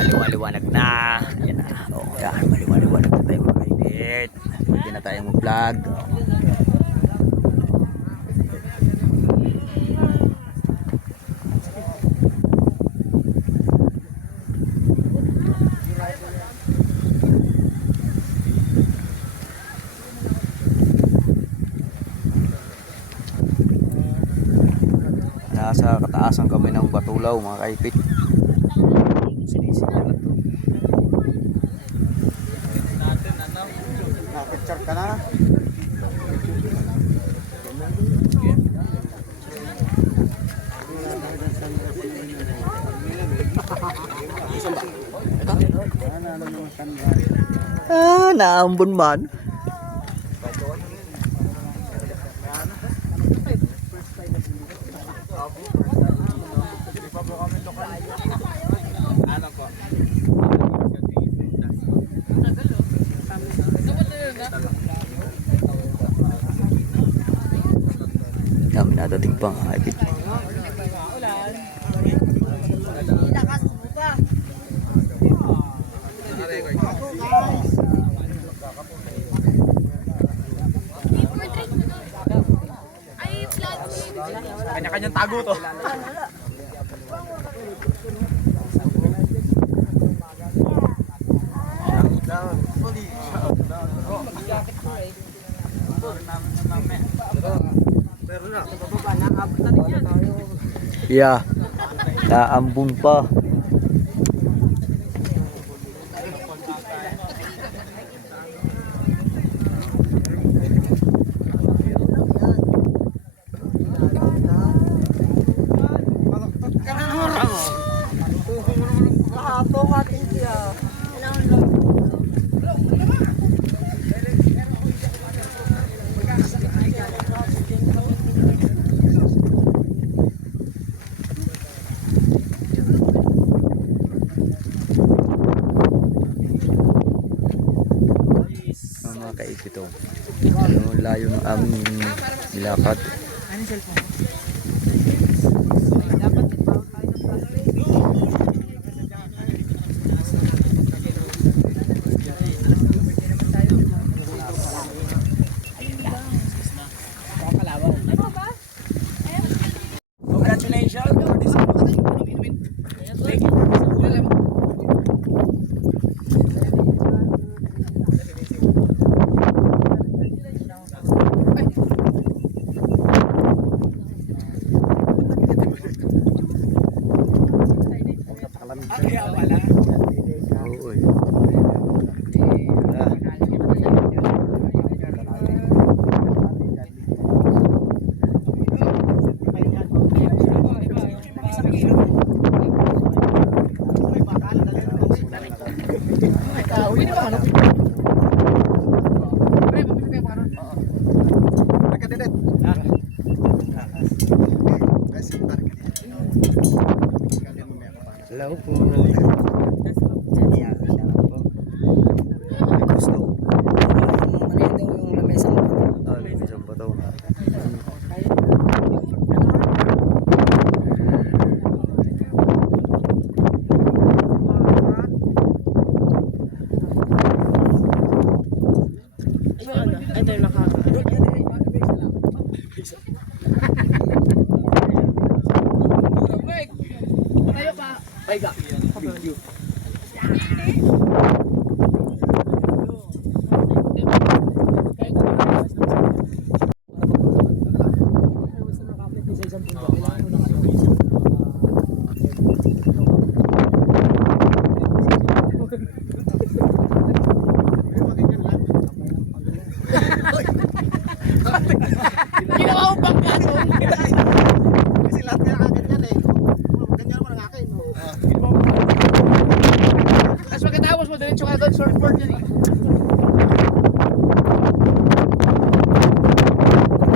Maliwanag na. Ayan na. O, yan. Maliwanag na tayo mga kaibit. Pwede na tayo mag-vlog. Nasa kataasan kami ng Batulaw mga kaipit. Sinisinya na to. Na-picture ka na? Naambon man. Kami nadating pa mga kaibit. Kanya-kanyang tago to. Yeah. Naambon pa. Mga kaipit ito. Layo ng aming nilakad. Congratulations. Hello po. Gusto. Maliit daw yung lamesang bato. Lamesang bato. Ito yung naka. Tayo pa. Paiga. Thank you. Ginawa mo pang kaso. Kasi lahat kaya akin yan eh. Ganyan mo ng akin. Tapos pagkatapos mo, diretso ka doon, shortboard yun eh.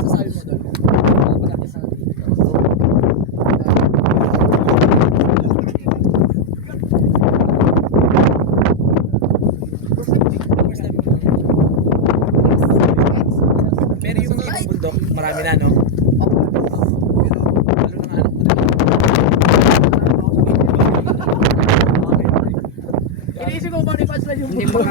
Sasabi mo doon. Pagkakit sa Pero yung ibang bundok, marami na, no? Lalo na nga anak ko Ay,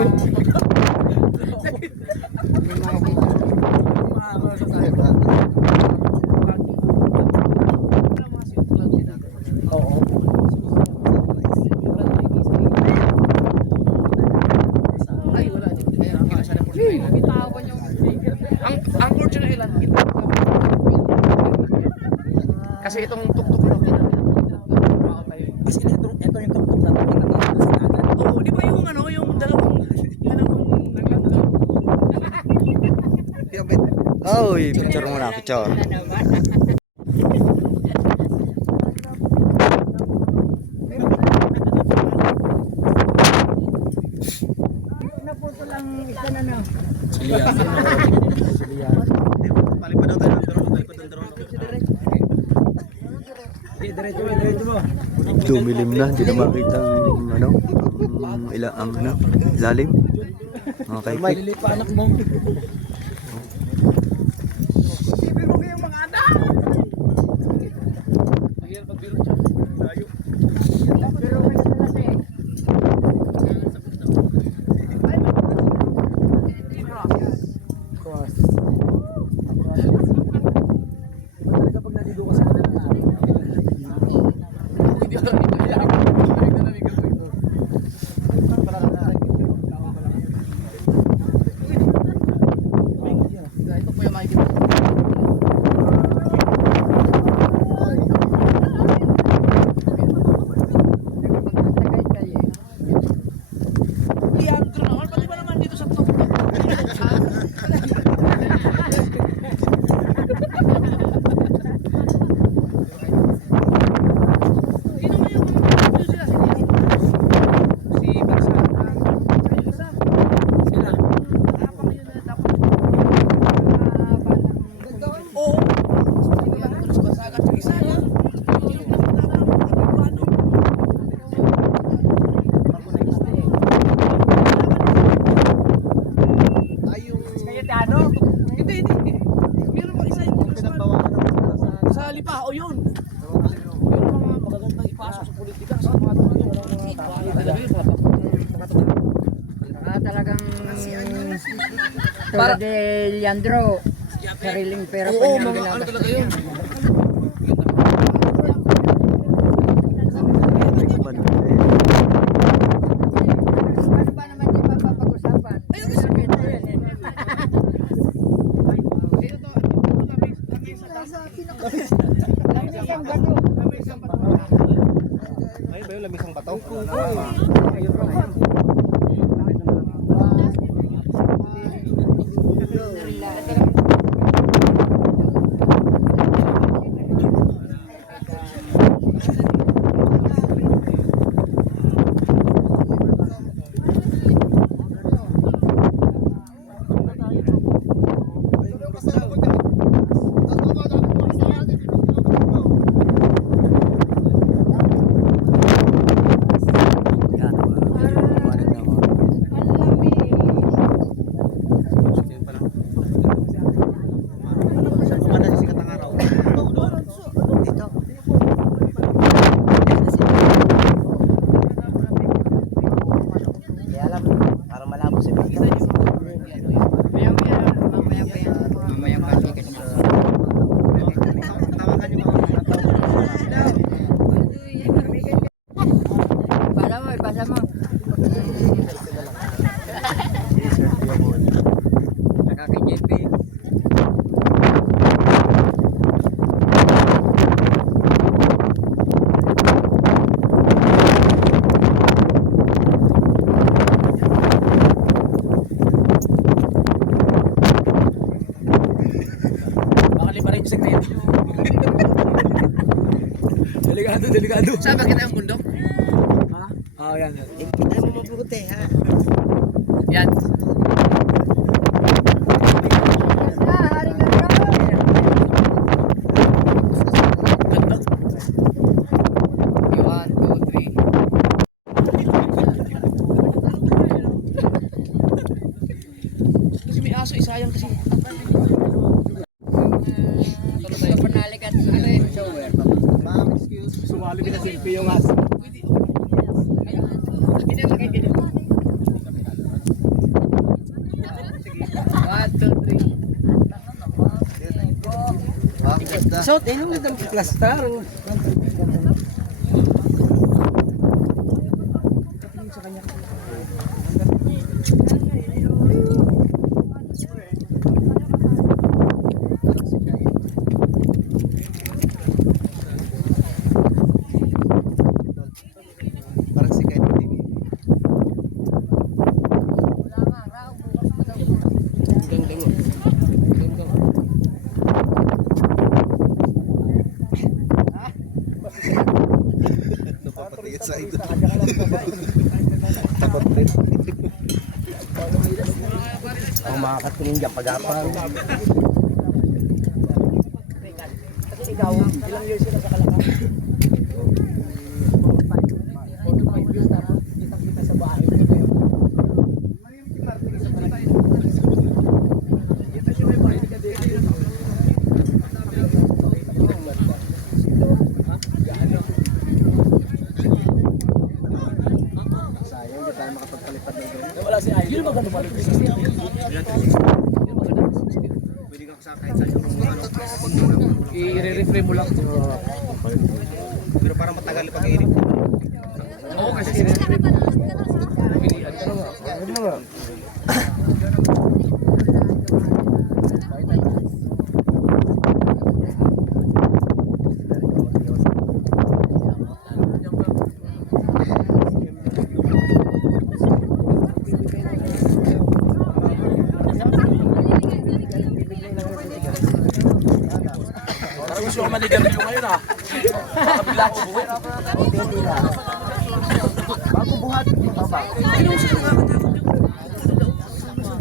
wala. Kaya ang kasa na Fortune Island. Ang Fortune Island, kasi itong tuktok na Kasi ito yung tuktok na pinag-aagasan. Oo, di ba yung ano, yung dalawang Oy, picture muna, picture. Palipad daw tayo ng drone. Palipad ng drone. Dumilim na, hindi na makita ang ano, ang ano, lalim. Okay. Maliliit pa anak mo. mahirap pag-bilog siya. Layo. Hindi ako ito po yung makikita. Leandro naman, pati ba naman dito sa tuktok? Sino ba yung sila? Si Barsa. Sila. Oo. Isa lang. Hindi. Meron pa isa yung sa Lipa, o yun. Meron mga magagandang ipasok sa politika. Sa mga talaga yun. Talagang para de Leandro, sariling pera pa Oo, niya ang mga ano ginagawa. talaga yun. Ano ba naman yung mapapag-usapan? Ay, ba yung lamisang bato? Pasa mo. Saka kay JP. Makalipa rin yung sekreto. Delikado. Saan ba kita yung bundok? Ha? Oo, yan. Kita mo mabuti, ha? Yan. Ganda. 1, 2, 3. Kasi may aso, isayang kasi. Panalik at rin. Ma'am, excuse. Sumali din na selfie yung aso. Sot, eh, nung nagdang plastar. Parang si Kyle TV. Napapatiit sa ito. Takot rin. Ang makakatingin dyan pag-apang. Kasi ikaw, ilang years sila sa Kalaka? 45 years na, kitang-kita sa bahay. Sayang, hindi tayo makapagpalipad ng doon. Wala si Ay. Yun maganda pala. Pwede ka sa kahit saan yung I-reframe mo lang. pero parang matagal pag-iirip. Oo, kasi i-reframe mo. Pilihan ka na nga. Ano nga? Parang gusto ko manigarilyo ngayon ah. Kabila ko buwi. Bago buhat, baba.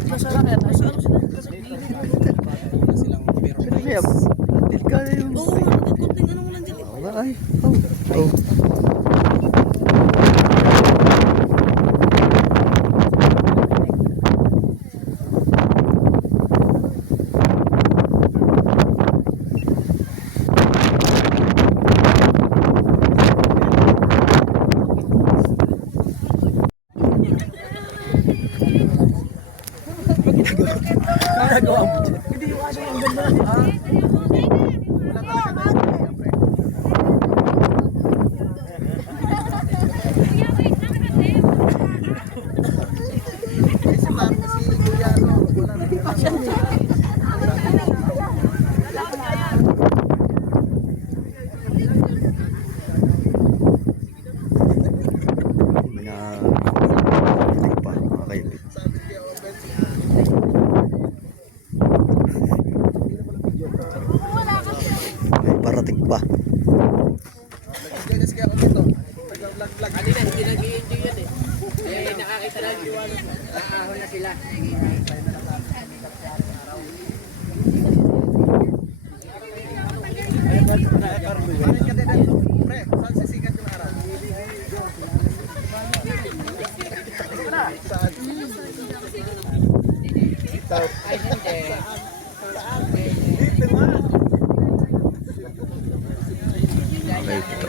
Masarap yan. Masarap sila. Delikado yung... Oo, kunting ano mo lang dyan. Ay, oh. Nagawa mo dyan. Hindi yung aso yung ganda. May parating pa. Kanina, hindi nag-i-enjoy yan eh. Eh, nakakita lang yung ano. Nakahon na sila. Pre, saan sisikat yung araw? Ay, hindi. Okay, ito.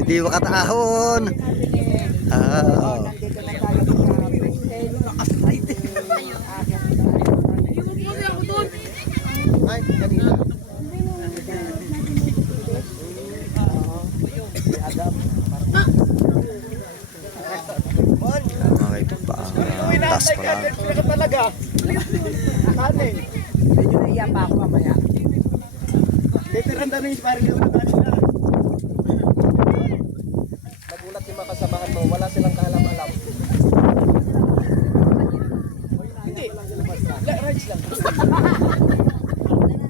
Hindi makatahon. Oh. Ay, kanina. Okay, taas pa lang. Ka talaga. Kanin. Medyo naiya pa ako mamaya. Veteran na rin parang yung kanina. Nagulat yung mga kasamahan mo, wala silang kaalam-alam. Hindi. Rides lang.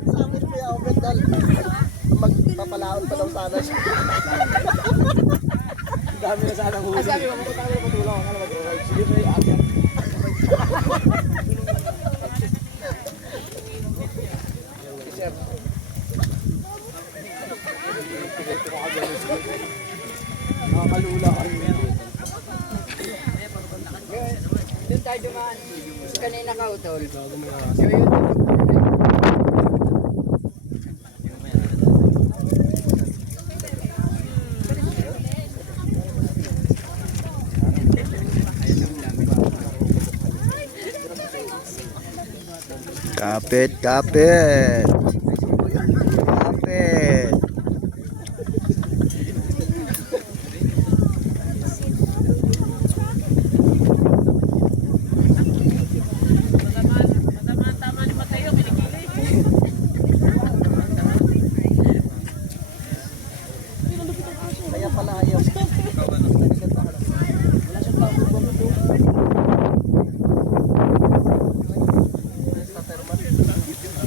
Sabi mo yung medal. Magpapalaon pa daw sana siya. Dami na sana huli. Sabi mo, magpunta kami na patulong. Akala mag-ride. Sige, may akyat. Sir. Nakakalula kami. Doon tayo dumaan. utol. Kapit, kapit. Kapit.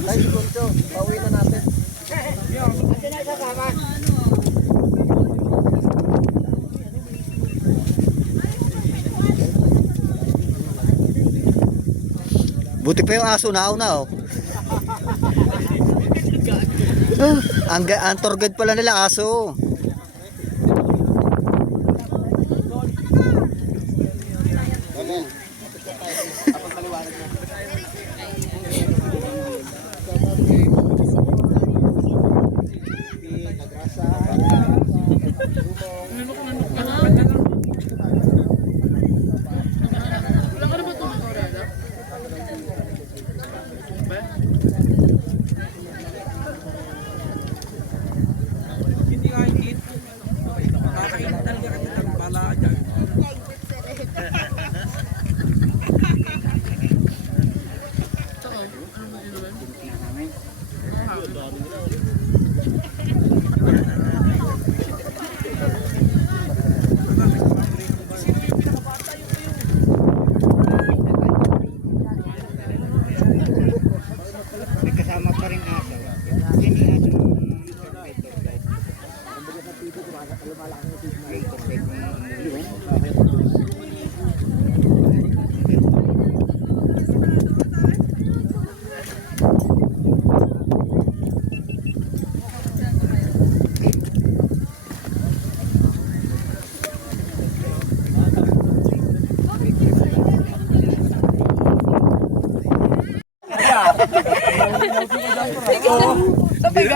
Ay, Kuncho, pauwi na natin. Buti pa yung aso nauna oh. Ang tour guide pala nila aso. Hindi ka hingit. Kakain talaga kasi ng bala dyan. May kasama pa rin aso. Hindi aso.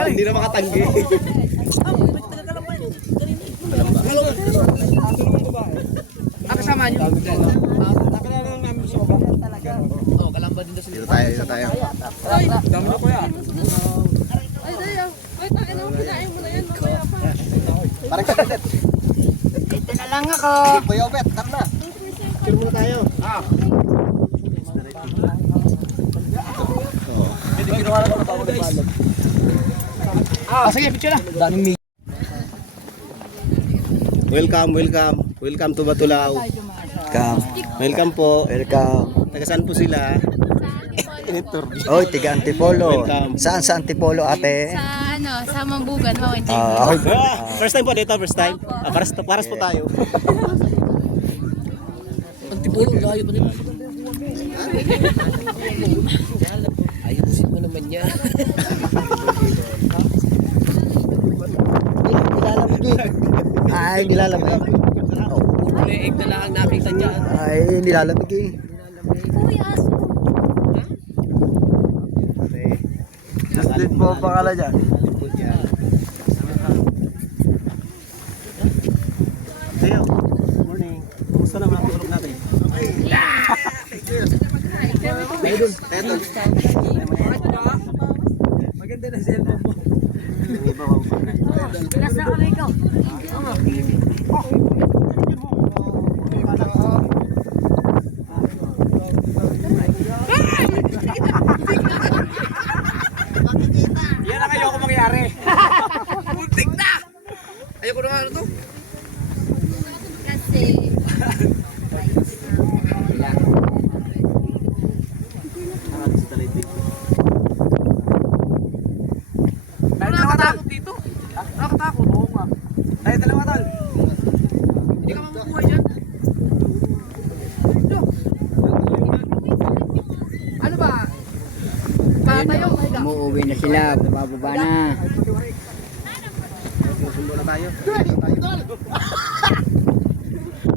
Hindi na makatanggi. Kasama niyo? Nakilala lang namin sa baba. Oo, kalamba din daw sila. Dito tayo, dito tayo. Dami na kuya. Ay, Dayo. Ay, takin mo, kinain mo na yan. Mamaya pa. Parang kalit. Dito na lang ako. Kuya Obet, tara na. Chill muna tayo. Hindi kinuha na ko na bago na balog. Sige, picture na. Daming may. Welcome, welcome. Welcome to Batulao. Come. Welcome po. Welcome. Taga saan po sila? Oy, tiga Antipolo. Welcome. Saan sa Antipolo, ate? Sa ano, sa Mambugan, Mawin. First time po dito, first time. Paras po tayo. Antipolo, layo pa nila. Ayusin mo naman niya. Ay, nilalamig. Leeg na lang nakita niya. Ay, nilalamig eh. Uy, aso. Justin po ang pangalan niya. Tayo. Morning. Kumusta naman ang tulog natin? Maganda na cellphone mo. Nasa kamay ko. Yan ang ayoko mangyari. Muntik na! Ayoko na nga ano to. Kasi, Nakakatakot dito. Nakakatakot. Oo nga. Tayo dalawa tol. Hindi ka mabubuhay dyan. Ano ba? Patayo. Umuwi na sila. Bababa na. Susundo na tayo.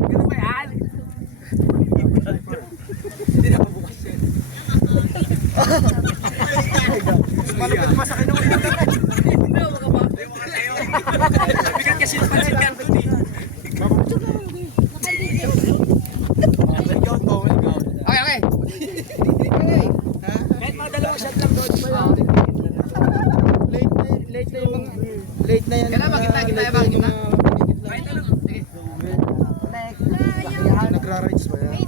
Ganun ba yan? Hindi na mabukas yan. Bigat kasi yung pansit kan. Okay. Kahit mga dalawang shot lang doon. Late na yan. Kailan bakit na? Gitna. Kahit ano. Sige. Nagra-rides ba yan?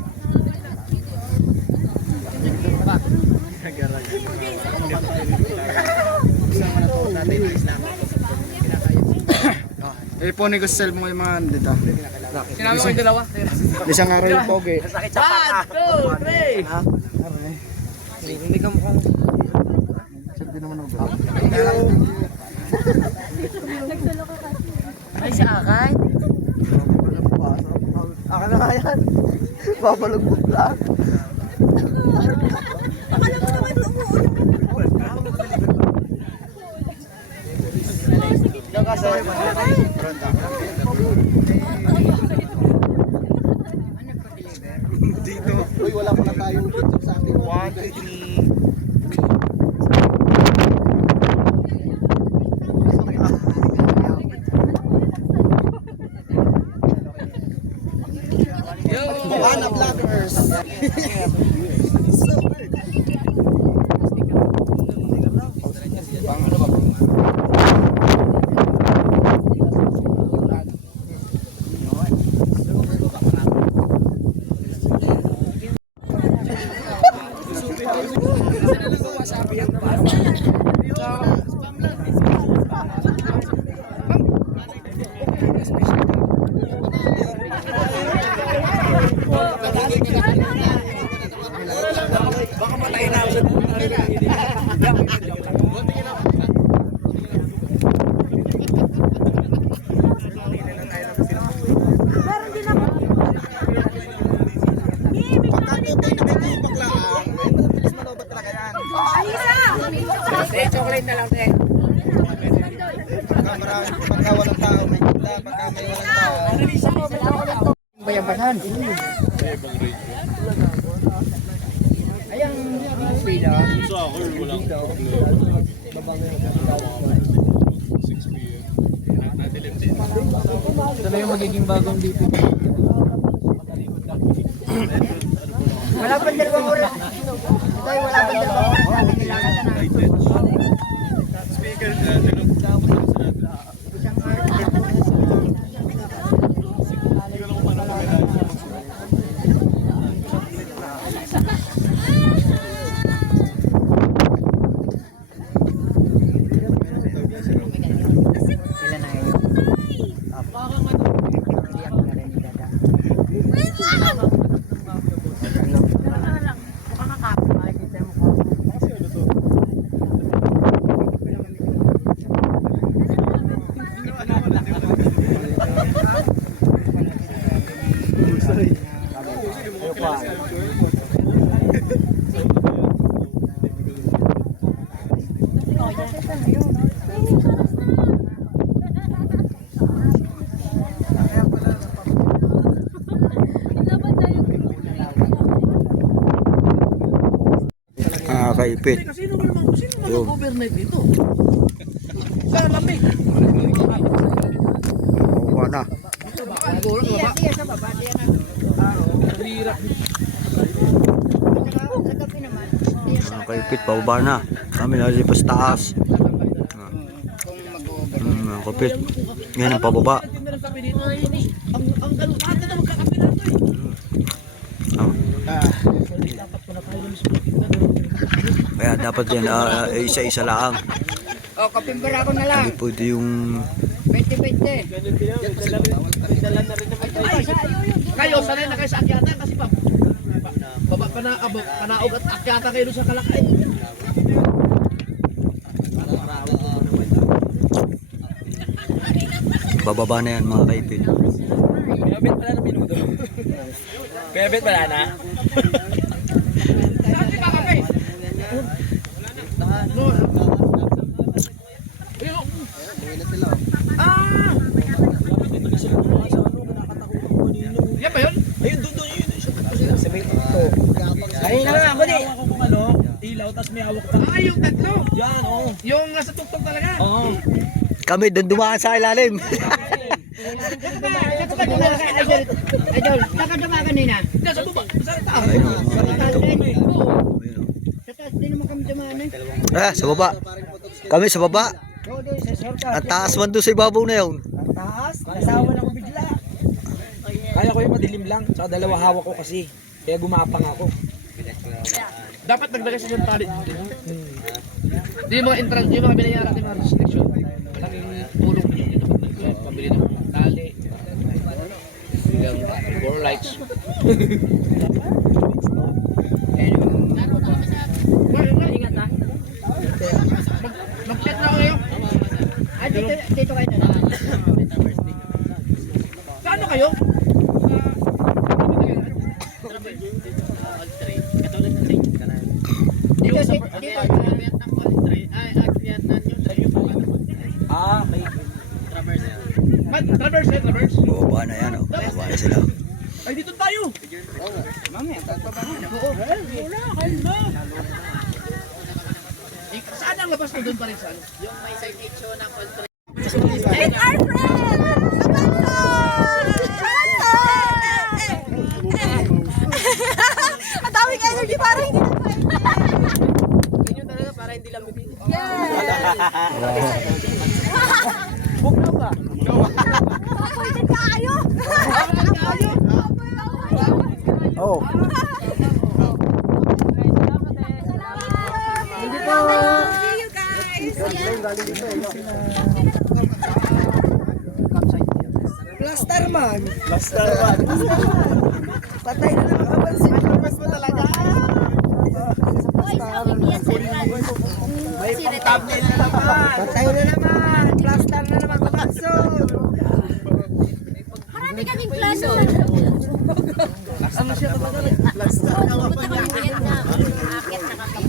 Iponin ko sa cellphone ko yung mga dito. Sinama ko yung dalawa. Isang araw yung pogi. Sakit sa paa. 1, 2, 3. Hindi ka mukhang... Sabi naman ako. Ay, si Akay. Aka na nga yan. Babalugbog lang. Dito. Uy, wala pa na tayong picture sa akin. 1, 2, 3. Buwana vloggers. Chocolate na lang, te. Pagka walang tao, may ganda. Pagka may walang tao. Bayabasan. Ayang pila. Ito na yung magiging bagong dito. Wala pang dalawang oras. Tay, wala pang dalawang oras. Kailangan na Kaipit. Sino mag-overnight dito? Sa lamig. Kuha na. Iya, sa baba. Diyan na. Sa gabi naman. Kaipit, pababa na. Kami nalipas taas. Kung mag-over. Kapit. Yan ang pababa. Ang galupatan na magkakapi natin. Kaya dapat yan, isa-isa lang. O, kapimbara ko na lang. Hindi pwede yung... 20-20. Kayo, sanay na kayo sa akyatan kasi baba ka na, kanaog at akyatan kayo doon sa Kalakay. Bababa na yan mga kaipit. Pinabit pala na minuto. Pinabit pala na. Saan si Kakape? No. Yan ba yun? Ayun, doon yun. Ay, na lang ako di. ilaw, tapos may hawak pa. Ah, yung tatlo? Yan, oo. Yung nasa tuktok talaga? Oo. Kami doon dumaan sa ilalim. Idol, saka dama kanina. Sa baba, sa taas. Ayun, mga ito. Sa taas, di naman kami dumaan eh. Sa baba. Kami sa baba. Oo, doon sa shortcut. Ang taas man doon sa ibabaw na yun. Ang taas, nasawa na ko bigla. Kaya ko yung madilim lang, saka dalawa hawak ko kasi. Kaya gumapang ako. Dapat naglagay sa yung tali. Di yung mga entrance, yung mga binayaran natin mga restriction. Malaking tulong nyo. Dapat pabili ng tali. Hanggang 4 lights. Ingat ha. Mag-chat na ako ngayon. Ah, dito kayo na. Saan kayo? Dito. Ah, may traverse. Traverse? Baba na yan. Baba na sila. Ay, dito tayo! Saan ang labas mo doon pa rin saan? Yung may section ng control. And our friends! Ang daming energy para hindi na Ganyan talaga para hindi lang bibig. Pwede kayo! Oh. See you guys! Plaster man. Patay na naman kapansin. Mas mo talaga. Patay na naman. Plaster na naman kapansin. Marami kaming plano. Ano siya talaga? Plaster na wapan niya. Akit na kami.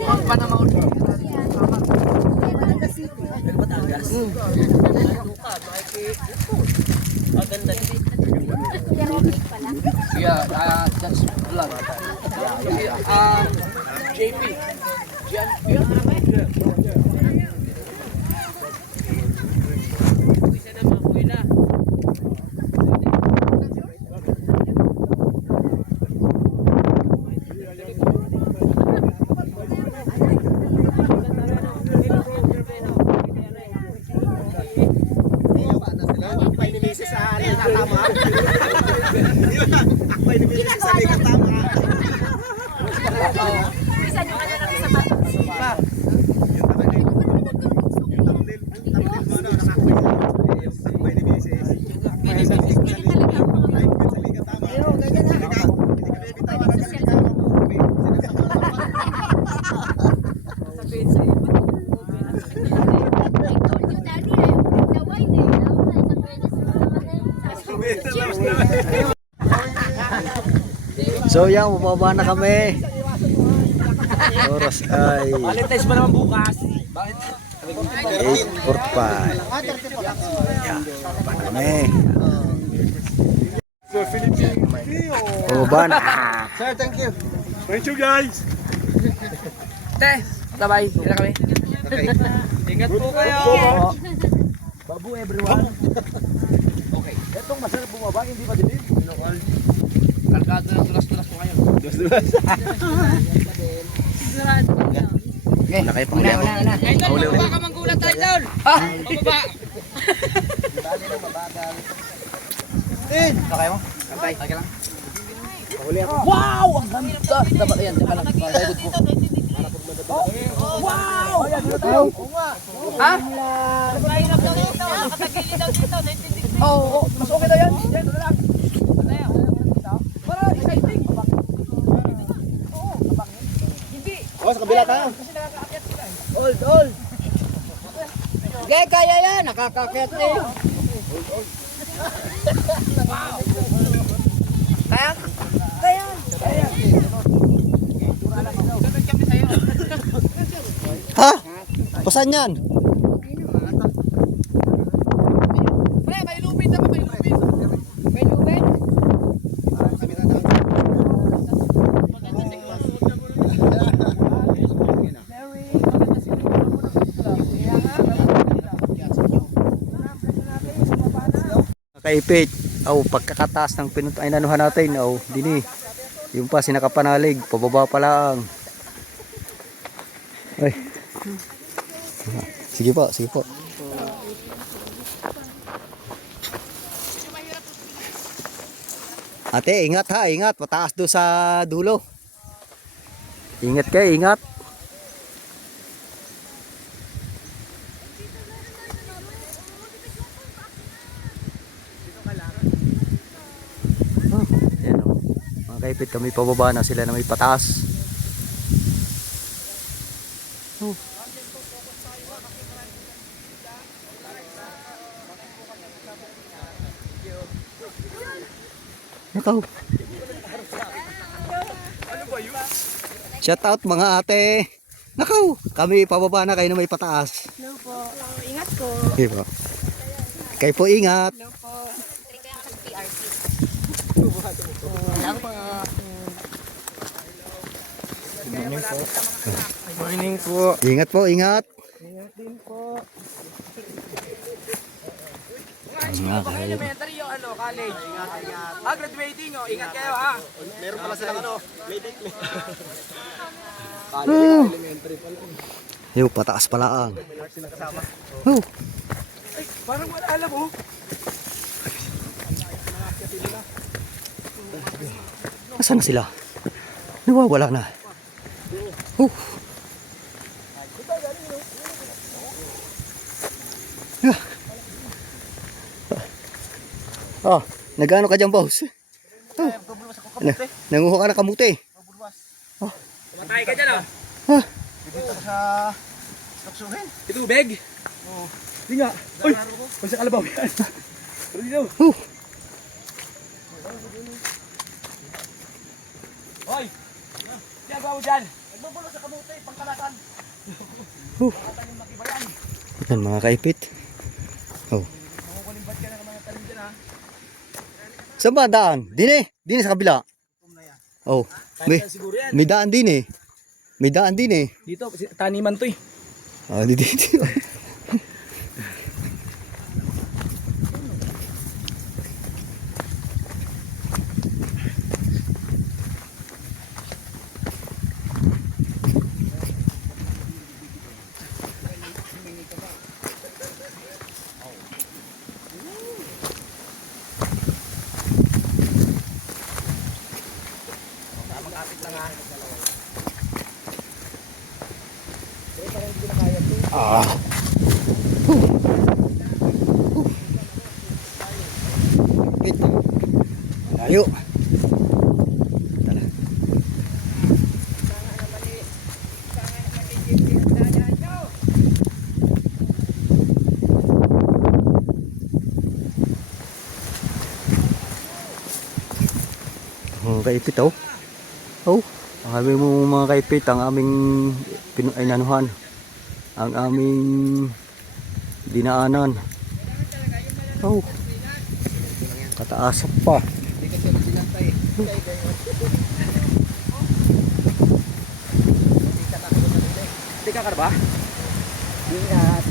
Panamaon. Yeah, that's vlog. JP. Akbay ni Mrs. sa tama. Akbay ni Mrs. sa tama. Isa nyo ka na lang sa mata. Akbay ni Mrs. So yan, bumaba na kami. Oras ay Valentine's pa naman bukas. Bakit? 8:45. Yan, bumaba na kami. Bumaba na. Sir, thank you. Thank you guys. Te, sabay. Kailan kami? Ingat po kayo. Babu everyone. Okay. Etong masarap bumaba, hindi pa dilim. Kargado ng tulas-tulas po kayo. Na kayo pang liyan. Idol, baka manggulat tayo, Idol. Ha? Pababa. Okay mo? Kantay. Okay lang. Wow! Ang ganda! Dapat yan, tsaka lang. Dapat ko. Wow! Ha? Oo, mas okay daw yan. Yan, wala lang. Para exciting. Oh, sa kabila tayo. Old. Okay, kaya yan. Nakakakit eh. Kaya? Kaya. Ha? Pasan yan? May lupit naman, may lupit. May lubid? Kaipit. Oh, pagkakataas ng ay nanuhan natin. Oh, dini. Yung pa sinakapanalig, pababa pa lang. Ay. Sige po, sige po. Ate, ingat ha, ingat. Mataas do sa dulo. Ingat kayo, ingat. Oh, yan o. Mga kaipit kami pababa na sila na may pataas. Oh. Nakaw. Shout out mga ate. Nakaw, kami pababa na kayo na may pataas. Hello po. Ingat po. Okay po. Kayo po ingat. Hello po. Morning po. Ingat po, ingat. Ingat din po. Elementary yung ano, college. Graduating oh. Ingat kayo ha. Meron pala silang ano, may date. Elementary pala. Yo, pataas pala ang. Oh. Ay, parang wala alam oh. Nasaan na sila? Nawawala na. Oh. Ah, nagano ka dyan, boss? Oh. Nanguha ka na kamuti. Tumatay ka dyan oh. Ah. Dito sa Stoksuhin. Itubig. Oo. Hindi nga. Uy, pag sa kalabaw yan. Pero dito. Oh. Hoy! Ginagawa mo dyan. Nagbabulo sa kamuti, pangkalatan. Oh. Yan mga kaipit. Oh. Makukulimbat ka na ng mga talim dyan ha. Saan ba daan? Dine sa kabila. Oh. Siguro yan. May daan din eh. May daan din eh. Dito, taniman to eh. Ah, dito. Ah. Wait. Layo. Tala. Kaipit oh. Oh, ang aming mga kaipit, ang aming pinainanuhan. Ang aming dinaanan. Oh. Kataasan pa. Hindi ka ba? Ingat.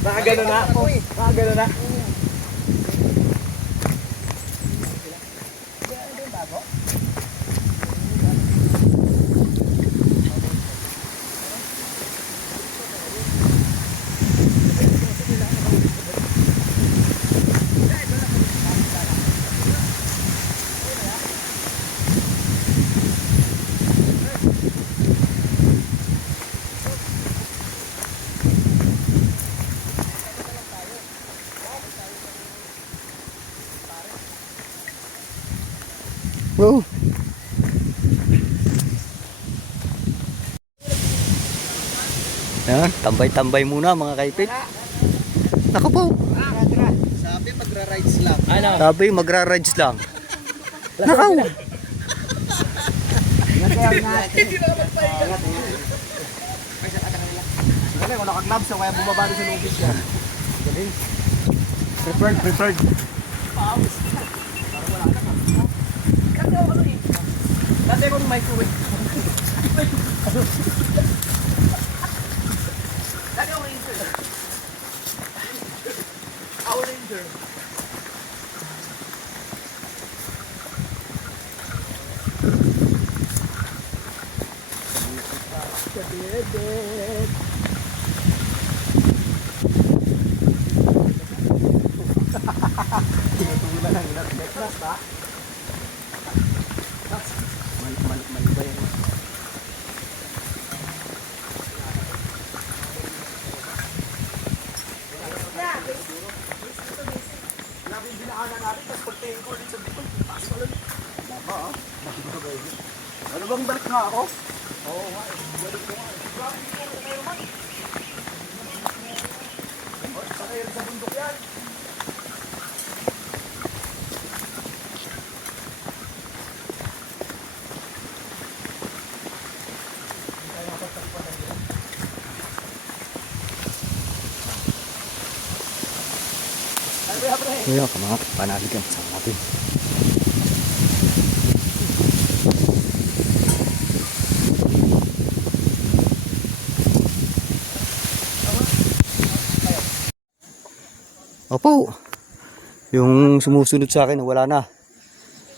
Baka gano'n na. Baka gano'n na. Oh. Yan, tambay-tambay muna mga kaipit. Nako po. Sabi magra-rides lang. Ano? Sabi magra-rides lang. Nakaw. Kasi wala kag-gloves so kaya bumaba rin sa lubis siya. Galing. Preferred. Dati ako ng microwave. Ano bang dalat nga ako? Ngayon, mga panaligan sa natin. Opo. Yung sumusunod sa akin, wala na.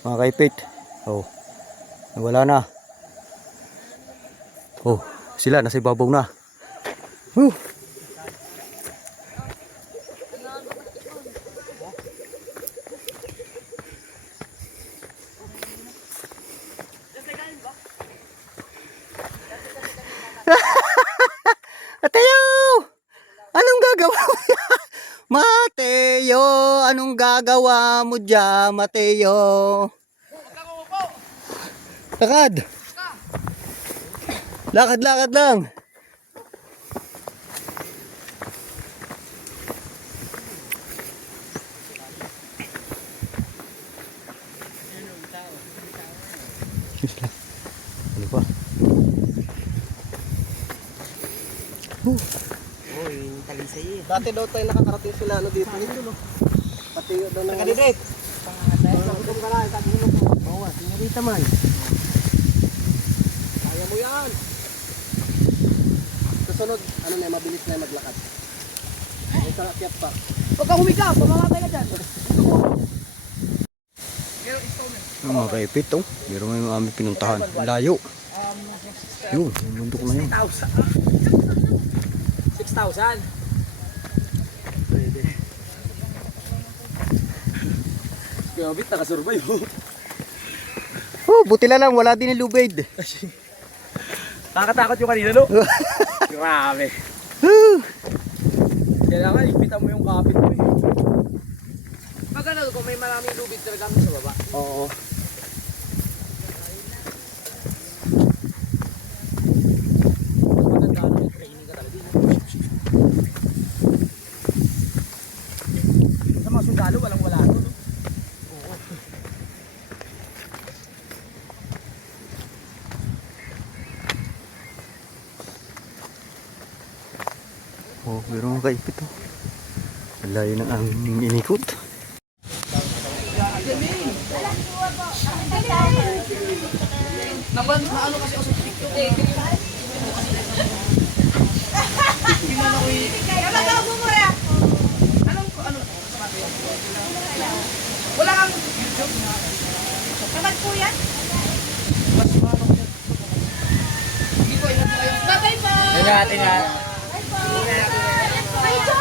Mga kaipit. Oh. Wala na. Oh, sila nasa ibabaw na. Woo. Mateo! Anong gagawa mo? Mateo, anong gagawa mo dyan, Mateo? Lakad. Lakad lang. Ano pa? Dati daw tayo nakakarating sila ano dito. Pati yun daw na. Kandidat! Gutom ka na, sabi mo ko. Oo, sinurita man. Kaya mo yan. Susunod, ano na, mabilis na maglakad. May sarakyat pa. Huwag kang humiga, pamamatay ka dyan. Ang mga kaipit, oh. Meron mo yung aming pinuntahan. Layo. Yun, yung bundok na yun. 6,000. Grabe, nakasurvive. Oh, buti na lang, wala din yung lubid. Nakakatakot yung kanina, no? Grabe. Kailangan ipitan mo yung kapit mo eh. Pag ano, kung may maraming lubid talaga sa baba. Oo. Maganda na may training ka talaga. Sa mga sundalo, walang wala to, no? Oh, meron mga kaipit, oh. Ang layo ng aming inikot. Naban, ano kasi ako sa TikTok. Wala kang YouTube. Kapag po yan? Mas ano ko yan. Hindi ko ingat kayo. Bye-bye po! Ingat, ingat. Bye po! Bye po!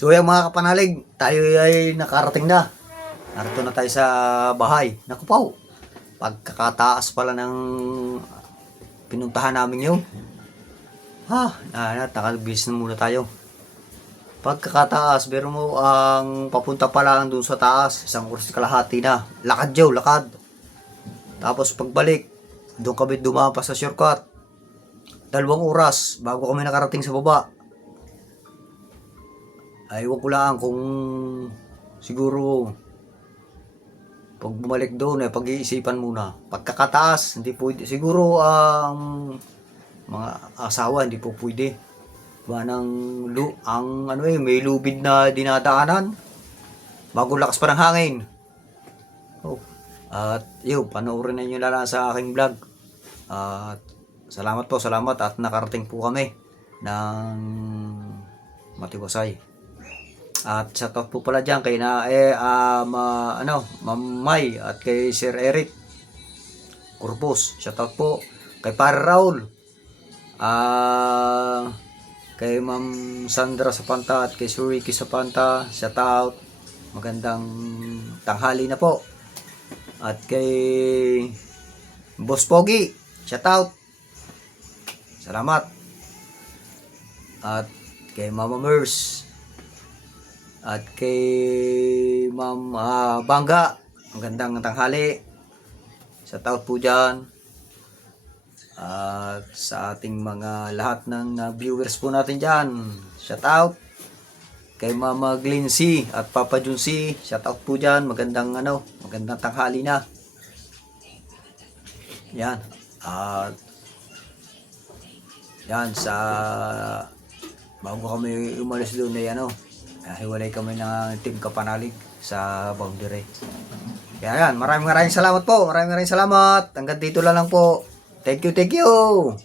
So yung mga kapanalig, tayo ay nakarating na. Narito na tayo sa bahay. Naku po, pagkakataas pala ng pinuntahan namin yun. Nakabis na muna tayo. Pagkakataas, pero mo ang papunta pa lang doon sa taas, isang oras kalahati na. Lakad Joe, lakad. Tapos pagbalik, doon kami dumapa sa shortcut. 2 oras bago kami nakarating sa baba. Ay, wag ko lang kung siguro pag bumalik doon ay pag-iisipan muna. Pagkakataas, hindi pwede. Siguro ang mga asawa hindi po pwede. May lubid na dinadaanan bago lakas pa ng hangin. At yun, panoorin na nyo lang sa aking vlog. At salamat at nakarating po kami ng Matiwasay. At shoutout po pala dyan kay Ma'am May at kay Sir Eric Corpus. Shoutout po kay Pare Raul, kay Ma'am Sandra Sapanta at kay Sir Ricky Sapanta. Shoutout, magandang tanghali na po. At kay Boss Pogi, shoutout, salamat. At kay Mama Mers at kay Ma'am Bangga, magandang tanghali. Shoutout po dyan. At sa ating mga lahat ng viewers po natin dyan, shoutout. Kay Mama Glincy at Papa Juncy, shoutout po dyan. Magandang tanghali na. Yan. At yan, bago kami umalis doon hiwalay kami ng Team Kapanalig sa boundary. Kaya yan, maraming salamat po. Maraming salamat. Hanggang dito lang po. Thank you.